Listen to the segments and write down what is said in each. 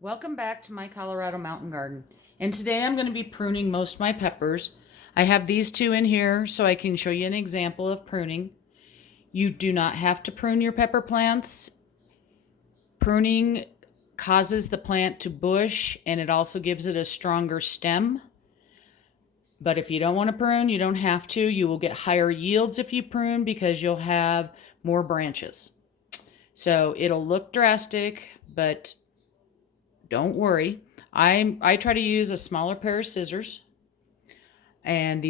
Welcome back to my Colorado mountain garden. And today I'm going to be pruning most of my peppers. I have these two in here so I can show you an example of pruning. You do not have to prune your pepper plants. Pruning causes the plant to bush and it also gives it a stronger stem. But if you don't want to prune, you don't have to. You will get higher yields if you prune because you'll have more branches. So it'll look drastic, but don't worry. I try to use a smaller pair of scissors, and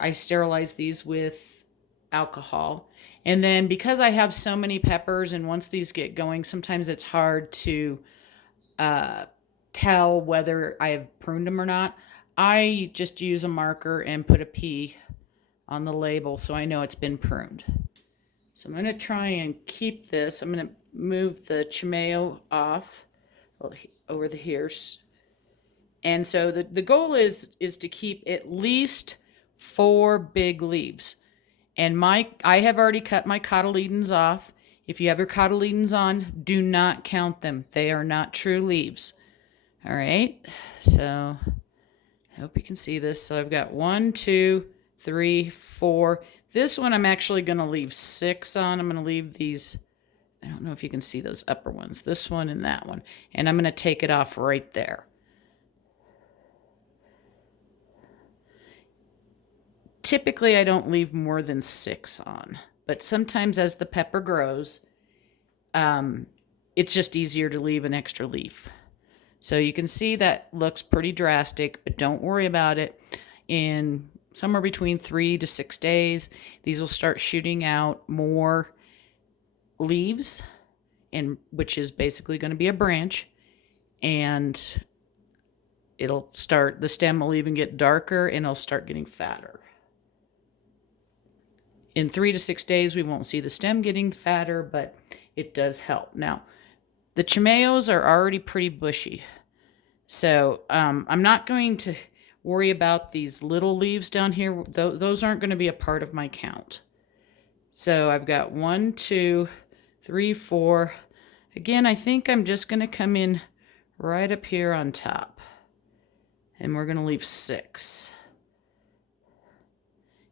I sterilize these with alcohol. And then because I have so many peppers, and once these get going, sometimes it's hard to tell whether I've pruned them or not. I just use a marker and put a P on the label so I know it's been pruned. So I'm going to try and keep this. I'm going to move the chimeo off over the ears. And so the goal is to keep at least 4 big leaves. And I have already cut my cotyledons off. If you have your cotyledons on, do not count them. They are not true leaves. All right. So I hope you can see this. So I've got 1, 2, 3, 4. This one I'm actually going to leave 6 on. I'm going to leave these, I don't know if you can see those upper ones, this one and that one. And I'm going to take it off right there. Typically, I don't leave more than 6 on. But sometimes as the pepper grows, it's just easier to leave an extra leaf. So you can see that looks pretty drastic, but don't worry about it. In somewhere between 3 to 6 days, these will start shooting out more leaves, and which is basically going to be a branch, and the stem will even get darker and it'll start getting fatter. In 3 to 6 days, we won't see the stem getting fatter, but it does help. Now, the chimeos are already pretty bushy, so I'm not going to worry about these little leaves down here. Those aren't going to be a part of my count. So I've got 1, 2, 3, 4. Again, I think I'm just going to come in right up here on top, and we're going to leave 6.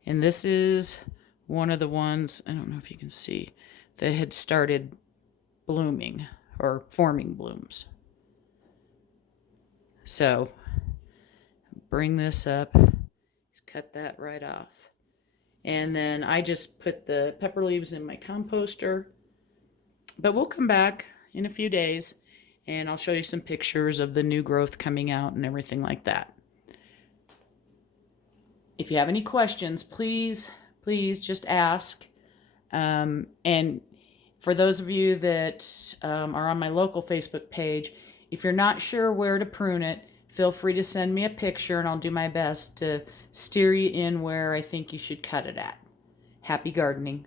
And this is one of the ones, I don't know if you can see, that had started blooming or forming blooms. So bring this up, just cut that right off. And then I just put the pepper leaves in my composter. But we'll come back in a few days and I'll show you some pictures of the new growth coming out and everything like that. If you have any questions, please just ask. And for those of you that are on my local Facebook page, if you're not sure where to prune it, feel free to send me a picture and I'll do my best to steer you in where I think you should cut it at. Happy gardening.